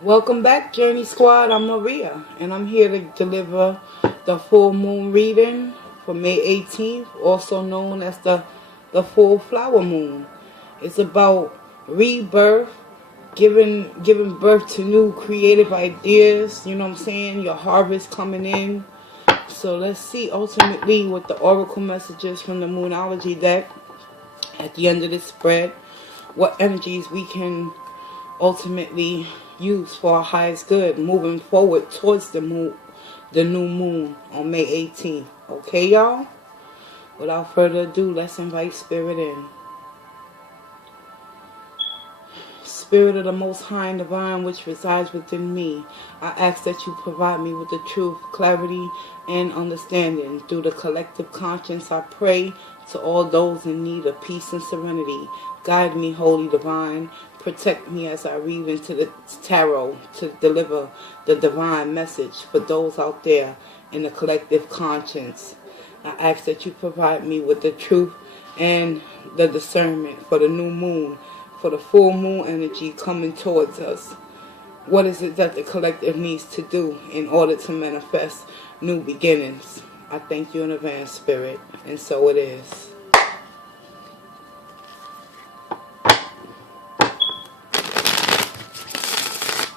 Welcome back, Journey Squad. I'm Maria, and I'm here to deliver the full moon reading for May 18th, also known as the full flower moon. It's about rebirth, giving birth to new creative ideas. You know what I'm saying? Your harvest coming in. So let's see ultimately what the oracle messages from the Moonology deck at the end of this spread. What energies we can ultimately use for our highest good moving forward towards the new moon on May 18th. Okay, y'all? Without further ado, let's invite Spirit in. Spirit of the Most High and Divine, which resides within me, I ask that you provide me with the truth, clarity, and understanding. Through the collective conscience, I pray to all those in need of peace and serenity. Guide me, Holy Divine. Protect me as I read into the tarot to deliver the divine message for those out there in the collective conscience. I ask that you provide me with the truth and the discernment for the new moon, for the full moon energy coming towards us. What is it that the collective needs to do in order to manifest new beginnings? I thank you in advance, Spirit, and so it is.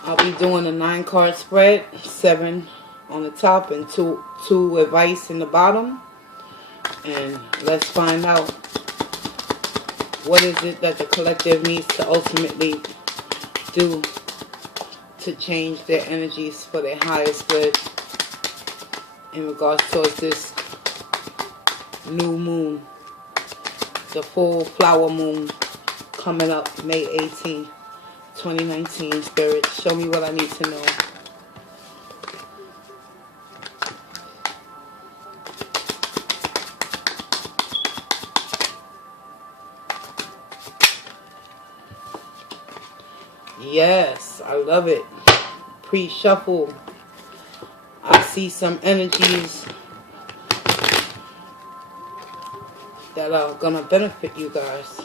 I'll be doing a 9-card spread, 7 on the top and two advice in the bottom. And let's find out what is it that the collective needs to ultimately do to change their energies for their highest good in regards towards this new moon, the full flower moon coming up May 18th, 2019. Spirit, show me what I need to know. Yes, I love it. Pre-shuffle. I see some energies that are gonna benefit you guys.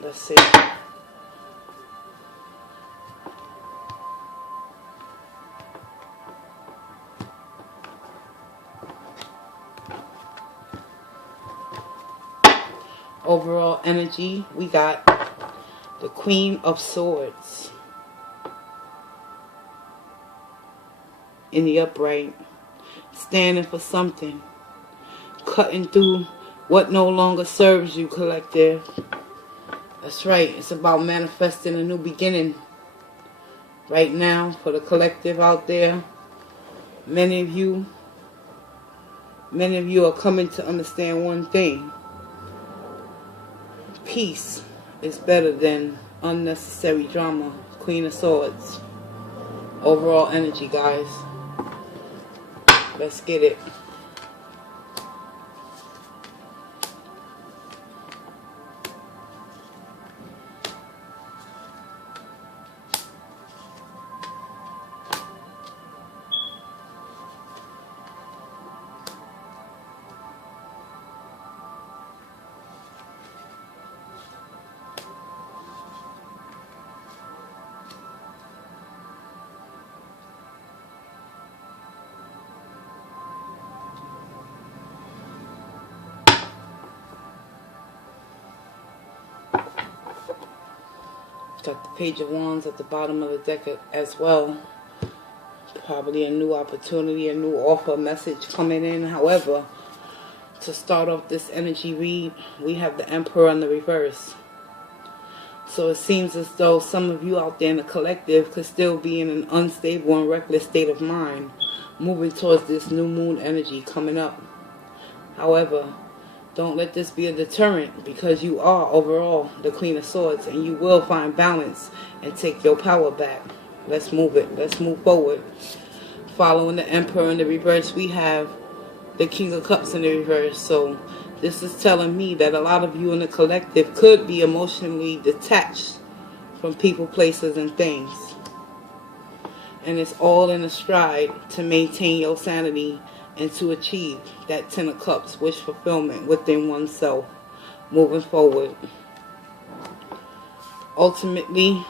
Let's see. Overall energy, we got the Queen of Swords in the upright, standing for something, cutting through what no longer serves you, collective. That's right, it's about manifesting a new beginning right now for the collective out there. Many of you are coming to understand one thing. Peace is better than unnecessary drama. Queen of Swords. Overall energy, guys. Let's get it. Got the Page of Wands at the bottom of the deck as well. Probably a new opportunity, a new offer, message coming in. However, to start off this energy read, we have the Emperor in the reverse. So it seems as though some of you out there in the collective could still be in an unstable and reckless state of mind, moving towards this new moon energy coming up. However, don't let this be a deterrent, because you are overall the Queen of Swords and you will find balance and take your power back. Let's move it. Let's move forward. Following the Emperor in the reverse, we have the King of Cups in the reverse. So this is telling me that a lot of you in the collective could be emotionally detached from people, places, and things. And it's all in a stride to maintain your sanity and to achieve that 10 of Cups, wish fulfillment within oneself, moving forward. Ultimately,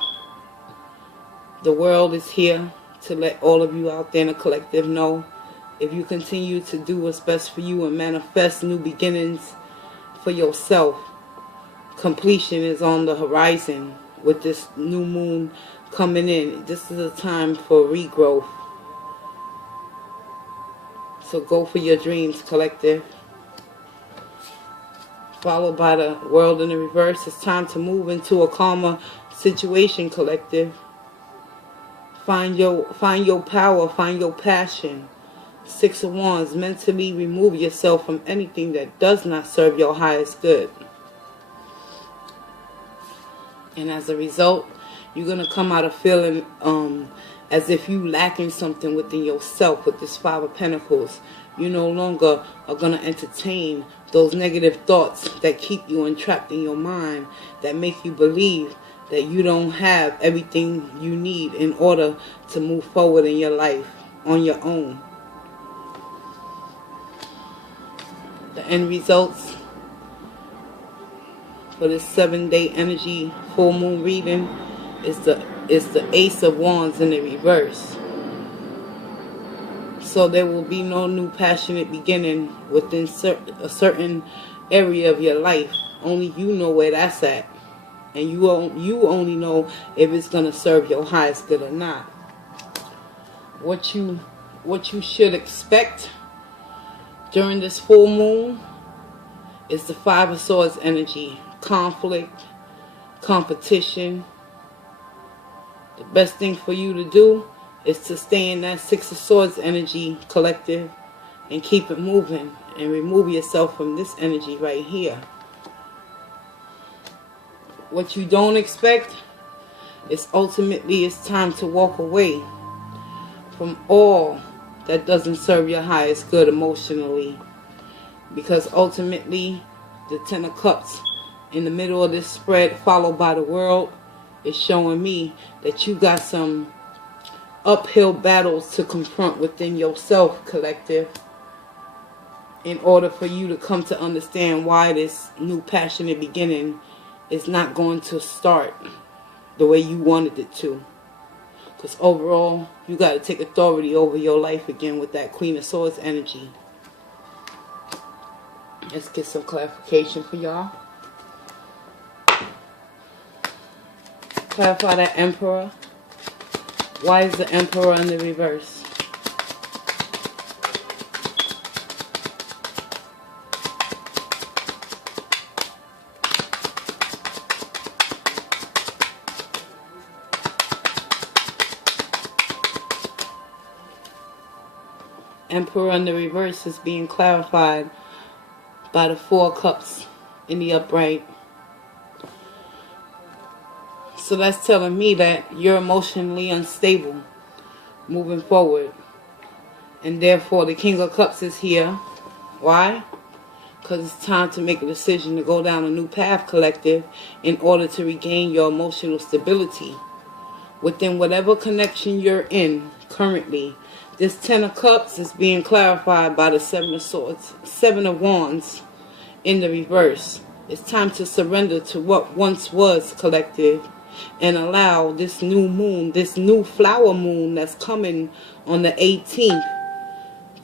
The world is here to let all of you out there in the collective know, if you continue to do what's best for you and manifest new beginnings for yourself, completion is on the horizon with this new moon coming in. This is a time for regrowth. So go for your dreams, collective. Followed by the world in the reverse. It's time to move into a calmer situation, collective. Find your power, find your passion. Six of Wands, mentally remove yourself from anything that does not serve your highest good. And as a result, you're going to come out of feeling as if you lacking something within yourself with this Five of Pentacles. You no longer are going to entertain those negative thoughts that keep you entrapped in your mind, that make you believe that you don't have everything you need in order to move forward in your life on your own. The end results for this 7-day energy full moon reading is the Ace of Wands in the reverse. So there will be no new passionate beginning within a certain area of your life. Only you know where that's at. And you only know if it's going to serve your highest good or not. What you should expect during this full moon is the Five of Swords energy. Conflict, competition. The best thing for you to do is to stay in that Six of Swords energy, collective, and keep it moving, and remove yourself from this energy right here. What you don't expect is ultimately it's time to walk away from all that doesn't serve your highest good emotionally, because ultimately the Ten of Cups in the middle of this spread, followed by the world, is showing me that you got some uphill battles to confront within yourself, collective, in order for you to come to understand why this new passionate beginning is not going to start the way you wanted it to. Because overall, you got to take authority over your life again with that Queen of Swords energy. Let's get some clarification for y'all. Clarify that Emperor. Why is the Emperor in the reverse? Emperor in the reverse is being clarified by the Four of Cups in the upright. So that's telling me that you're emotionally unstable moving forward. And therefore the King of Cups is here. Why? Because it's time to make a decision to go down a new path, collective, in order to regain your emotional stability within whatever connection you're in currently. This Ten of Cups is being clarified by the Seven of Swords, Seven of Wands in the reverse. It's time to surrender to what once was, collective, and allow this new moon, this new flower moon that's coming on the 18th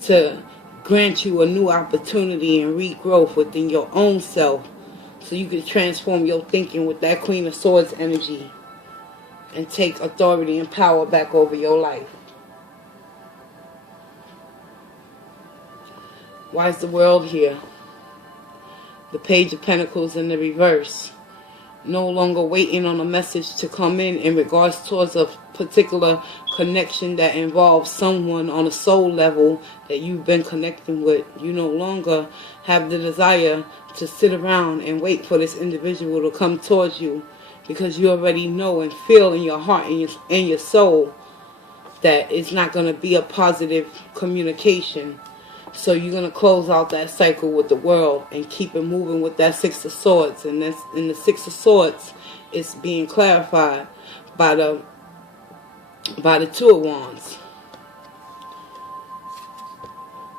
to grant you a new opportunity and regrowth within your own self, so you can transform your thinking with that Queen of Swords energy and take authority and power back over your life. Why is the world here? The Page of Pentacles in the reverse. No longer waiting on a message to come in regards towards a particular connection that involves someone on a soul level that you've been connecting with. You no longer have the desire to sit around and wait for this individual to come towards you, because you already know and feel in your heart and your soul that it's not going to be a positive communication. So you're going to close out that cycle with the world and keep it moving with that Six of Swords. And that's in the Six of Swords, it's being clarified by the Two of Wands.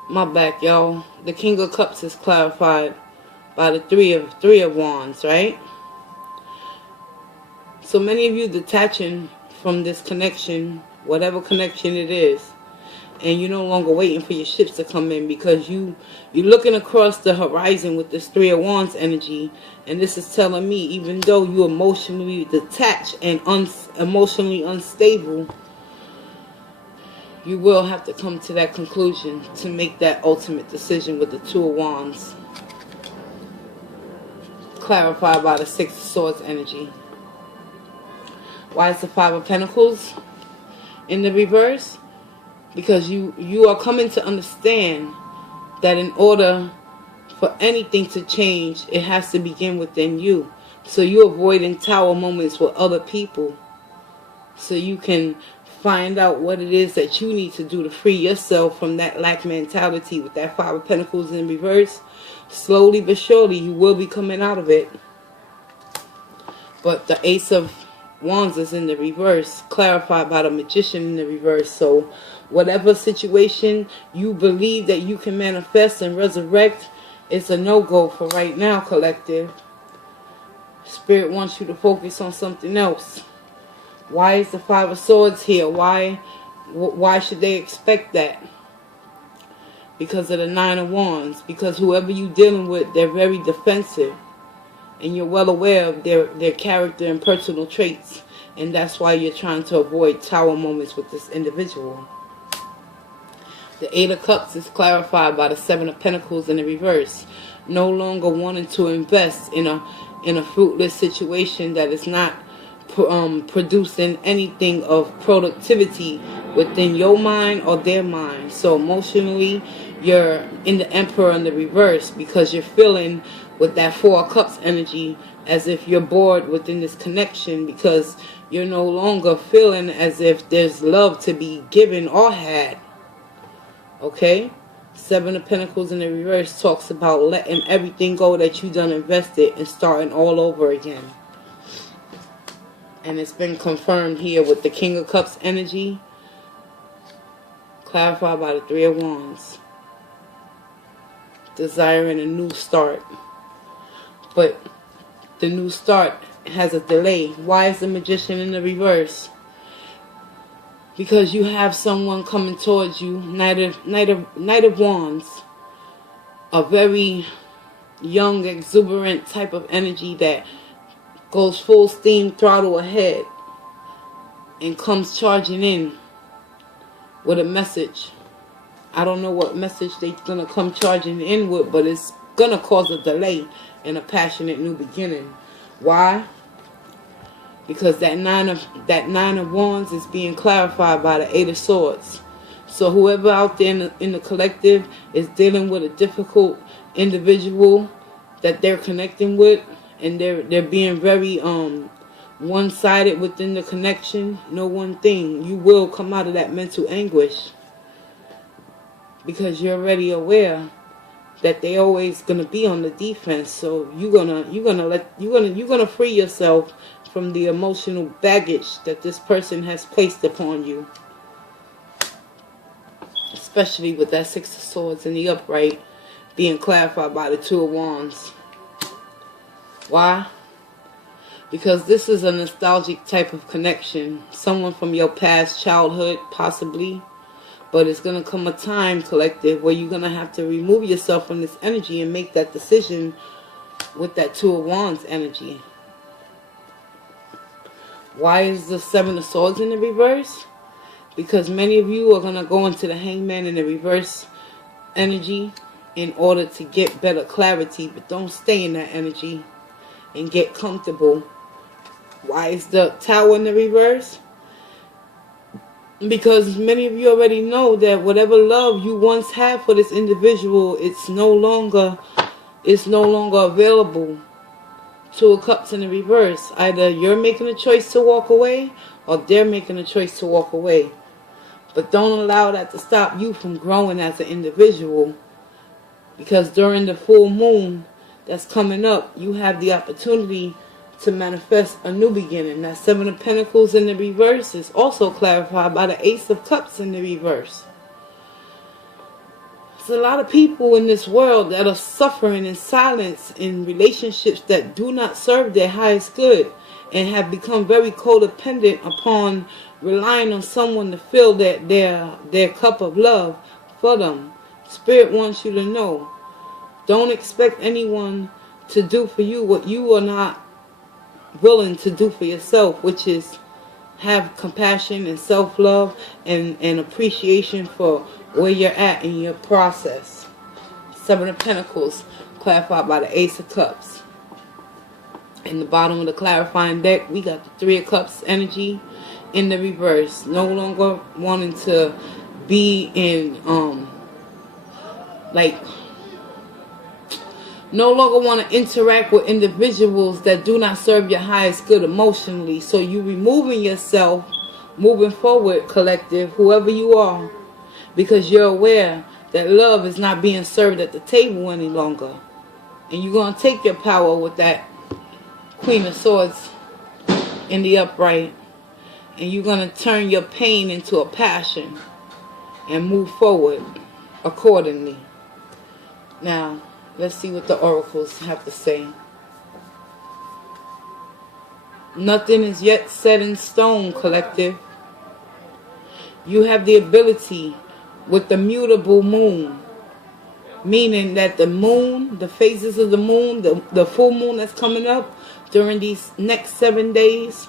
My back, y'all. The King of Cups is clarified by the Three of Wands, right? So many of you detaching from this connection, whatever connection it is. And you're no longer waiting for your ships to come in, because you're looking across the horizon with this Three of Wands energy. And this is telling me, even though you're emotionally detached and emotionally unstable, you will have to come to that conclusion to make that ultimate decision with the Two of Wands. Clarified by the Six of Swords energy. Why is the Five of Pentacles in the reverse? Because you are coming to understand that in order for anything to change, it has to begin within you. So you're avoiding tower moments with other people, so you can find out what it is that you need to do to free yourself from that lack mentality with that Five of Pentacles in reverse. Slowly but surely, you will be coming out of it. But the Ace of Wands is in the reverse, clarified by the Magician in the reverse. So whatever situation you believe that you can manifest and resurrect, it's a no-go for right now, collective. Spirit wants you to focus on something else. Why is the Five of Swords here? Why should they expect that? Because of the Nine of Wands. Because whoever you're dealing with, they're very defensive. And you're well aware of their character and personal traits. And that's why you're trying to avoid tower moments with this individual. The Eight of Cups is clarified by the Seven of Pentacles in the reverse. No longer wanting to invest in a fruitless situation that is not producing anything of productivity within your mind or their mind. So emotionally, you're in the Emperor in the reverse, because you're feeling with that Four of Cups energy as if you're bored within this connection, because you're no longer feeling as if there's love to be given or had. Okay? Seven of Pentacles in the reverse talks about letting everything go that you done invested and starting all over again. And it's been confirmed here with the King of Cups energy, clarified by the Three of Wands. Desiring a new start. But the new start has a delay. Why is the Magician in the reverse? Because you have someone coming towards you, Knight of Wands, a very young, exuberant type of energy that goes full steam, throttle ahead, and comes charging in with a message. I don't know what message they're going to come charging in with, but it's going to cause a delay and a passionate new beginning. Why? Because that nine of Wands is being clarified by the Eight of Swords. So whoever out there in the collective is dealing with a difficult individual that they're connecting with, and they're being very one-sided within the connection, know one thing: you will come out of that mental anguish, because you're already aware that they always gonna be on the defense. So you're gonna free yourself from the emotional baggage that this person has placed upon you, especially with that Six of Swords in the upright being clarified by the Two of Wands. Why? Because this is a nostalgic type of connection. Someone from your past childhood, possibly. But it's going to come a time, collective, where you're going to have to remove yourself from this energy and make that decision with that Two of Wands energy. Why is the Seven of Swords in the reverse? Because many of you are going to go into the Hangman in the reverse energy in order to get better clarity. But don't stay in that energy and get comfortable. Why is the Tower in the reverse? Because many of you already know that whatever love you once had for this individual, it's no longer available. Two of Cups in the reverse. Either you're making a choice to walk away, or they're making a choice to walk away. But don't allow that to stop you from growing as an individual. Because during the full moon that's coming up, you have the opportunity to manifest a new beginning. That Seven of Pentacles in the reverse is also clarified by the Ace of Cups in the reverse. There's a lot of people in this world that are suffering in silence in relationships that do not serve their highest good. and have become very codependent upon relying on someone to fill their cup of love for them. Spirit wants you to know, don't expect anyone to do for you what you are not willing to do for yourself, which is have compassion and self-love and appreciation for where you're at in your process. Seven of Pentacles, clarified by the Ace of Cups. In the bottom of the clarifying deck, we got the Three of Cups energy in the reverse. No longer wanting to be in, no longer want to interact with individuals that do not serve your highest good emotionally. So you removing yourself, moving forward, collective, whoever you are, because you're aware that love is not being served at the table any longer. And you're going to take your power with that Queen of Swords in the upright. And you're going to turn your pain into a passion and move forward accordingly. Now, let's see what the oracles have to say. Nothing is yet set in stone, collective. You have the ability with the mutable moon, meaning that the moon, the phases of the moon, the full moon that's coming up during these next 7 days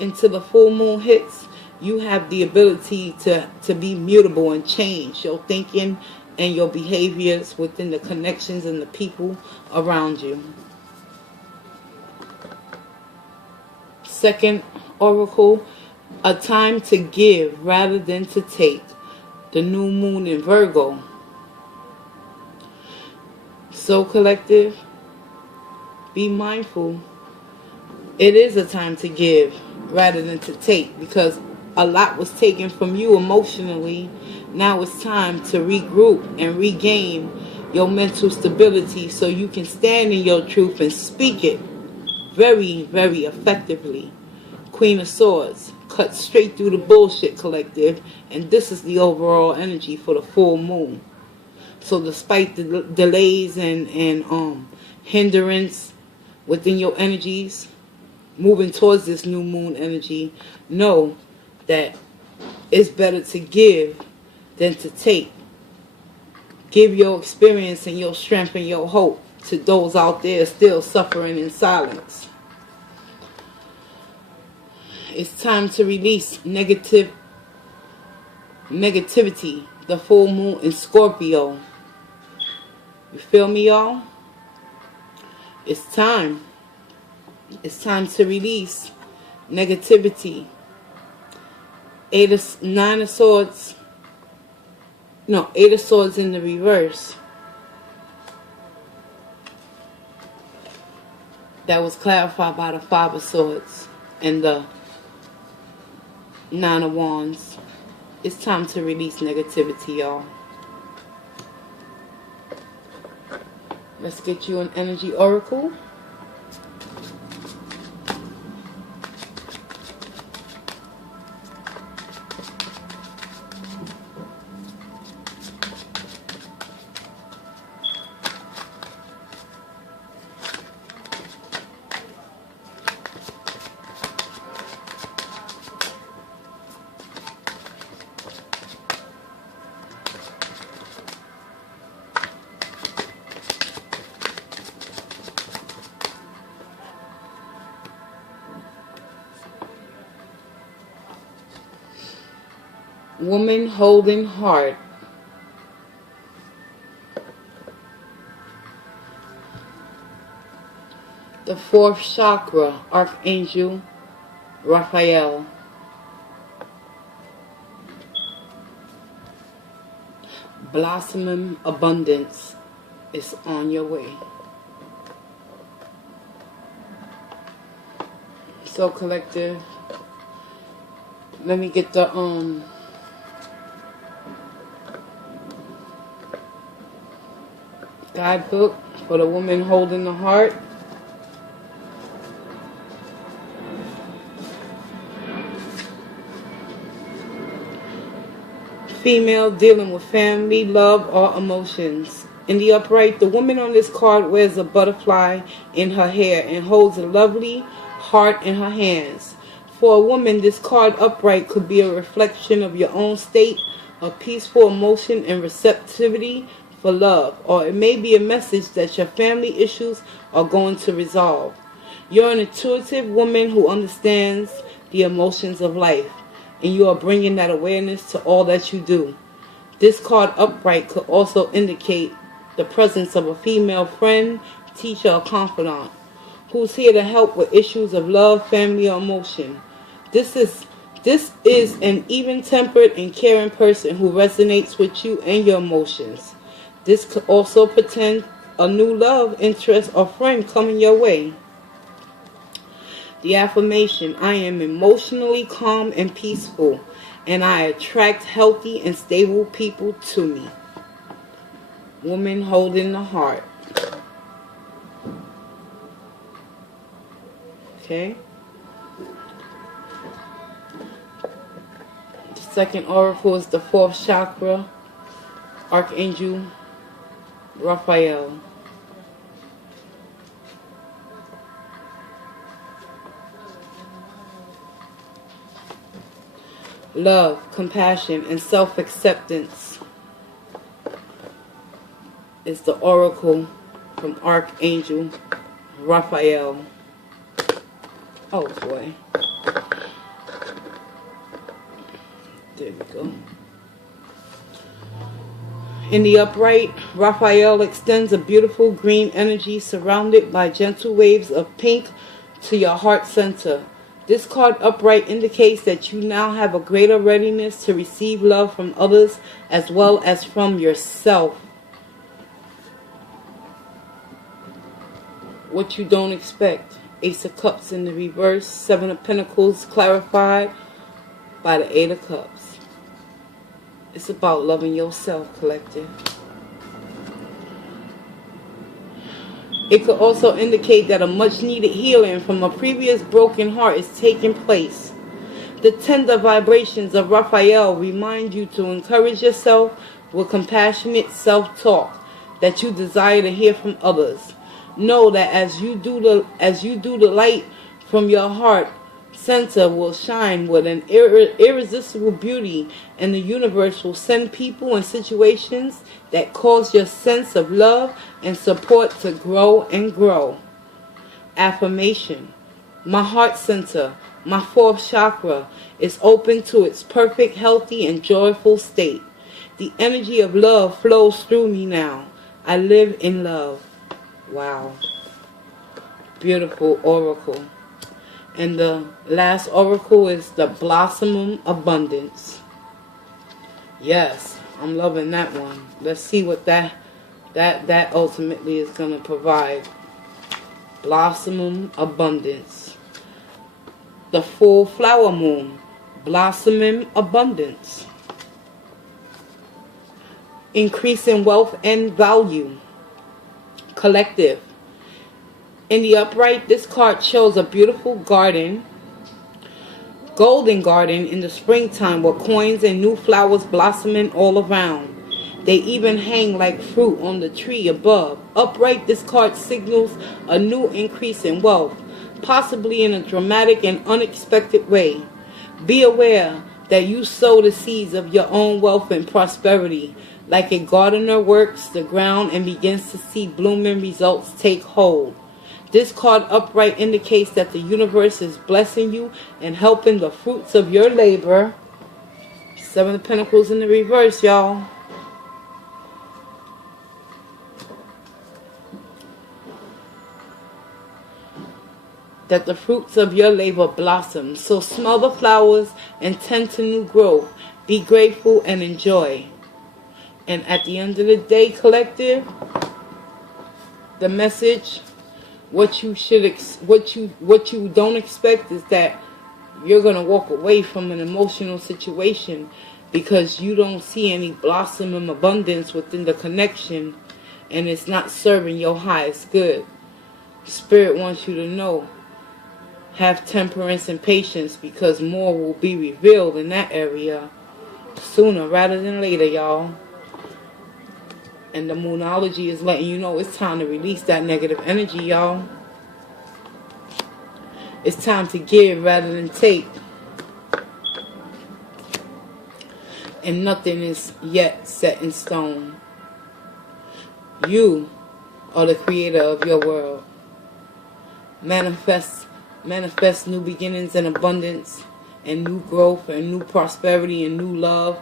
until the full moon hits, you have the ability to be mutable and change your thinking and your behaviors within the connections and the people around you. Second oracle, a time to give rather than to take. The new moon in Virgo. So collective, be mindful. It is a time to give rather than to take, because a lot was taken from you emotionally. Now it's time to regroup and regain your mental stability so you can stand in your truth and speak it very, very effectively. Queen of Swords, cut straight through the bullshit, collective. And this is the overall energy for the full moon. So despite the delays and hindrance within your energies, moving towards this new moon energy, know that it's better to give than to take. Give your experience and your strength and your hope to those out there still suffering in silence. It's time to release negativity. The full moon in Scorpio. You feel me, y'all? It's time. It's time to release negativity. Eight of Swords in the reverse. That was clarified by the Five of Swords and the Nine of Wands. It's time to release negativity, y'all. Let's get you an energy oracle. Woman holding heart. The fourth chakra, Archangel Raphael. Blossoming abundance is on your way. So collective, let me get the guidebook for the woman holding the heart. Female dealing with family, love, or emotions. In the upright, the woman on this card wears a butterfly in her hair and holds a lovely heart in her hands. For a woman, this card upright could be a reflection of your own state of peaceful emotion and receptivity for love, or it may be a message that your family issues are going to resolve. You're an intuitive woman who understands the emotions of life, and you are bringing that awareness to all that you do. This card upright could also indicate the presence of a female friend, teacher, or confidant who's here to help with issues of love, family, or emotion. This is an even-tempered and caring person who resonates with you and your emotions. This could also portend a new love, interest, or friend coming your way. The affirmation: I am emotionally calm and peaceful, and I attract healthy and stable people to me. Woman holding the heart. Okay. The second oracle is the fourth chakra, Archangel Raphael. Love, compassion, and self-acceptance is the oracle from Archangel Raphael. Oh boy. There we go. In the upright, Raphael extends a beautiful green energy surrounded by gentle waves of pink to your heart center. This card upright indicates that you now have a greater readiness to receive love from others as well as from yourself. What you don't expect. Ace of Cups in the reverse, Seven of Pentacles clarified by the Eight of Cups. It's about loving yourself, collective. It could also indicate that a much needed healing from a previous broken heart is taking place. The tender vibrations of Raphael remind you to encourage yourself with compassionate self-talk that you desire to hear from others. Know that as you do the light from your heart center will shine with an irresistible beauty, and the universe will send people and situations that cause your sense of love and support to grow and grow. Affirmation: my heart center, my fourth chakra, is open to its perfect, healthy, and joyful state. The energy of love flows through me now. I live in love. Wow. Beautiful oracle. And the last oracle is the Blossoming Abundance. Yes, I'm loving that one. Let's see what that ultimately is going to provide. Blossoming Abundance. The full flower moon. Blossoming Abundance. Increasing wealth and value. Collective. In the upright, this card shows a beautiful garden, golden garden in the springtime with coins and new flowers blossoming all around. They even hang like fruit on the tree above. Upright, this card signals a new increase in wealth, possibly in a dramatic and unexpected way. Be aware that you sow the seeds of your own wealth and prosperity. Like a gardener works the ground and begins to see blooming results take hold. This card upright indicates that the universe is blessing you and helping the fruits of your labor. Seven of Pentacles in the reverse, y'all. That the fruits of your labor blossom. So smell the flowers and tend to new growth. Be grateful and enjoy. And at the end of the day, collective, the message, what you don't expect is that you're going to walk away from an emotional situation because you don't see any blossoming abundance within the connection, and it's not serving your highest good. Spirit wants you to know, have temperance and patience, because more will be revealed in that area sooner rather than later, y'all. And the Moonology is letting you know it's time to release that negative energy, y'all. It's time to give rather than take. And nothing is yet set in stone. You are the creator of your world. Manifest new beginnings and abundance, and new growth, and new prosperity, and new love,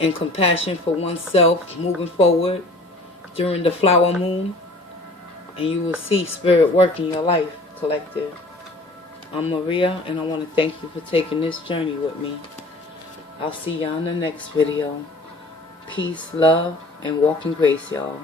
and compassion for oneself moving forward during the flower moon. And you will see spirit work in your life, collective. I'm Maria, and I want to thank you for taking this journey with me. I'll see y'all in the next video. Peace, love, and walk in grace, y'all.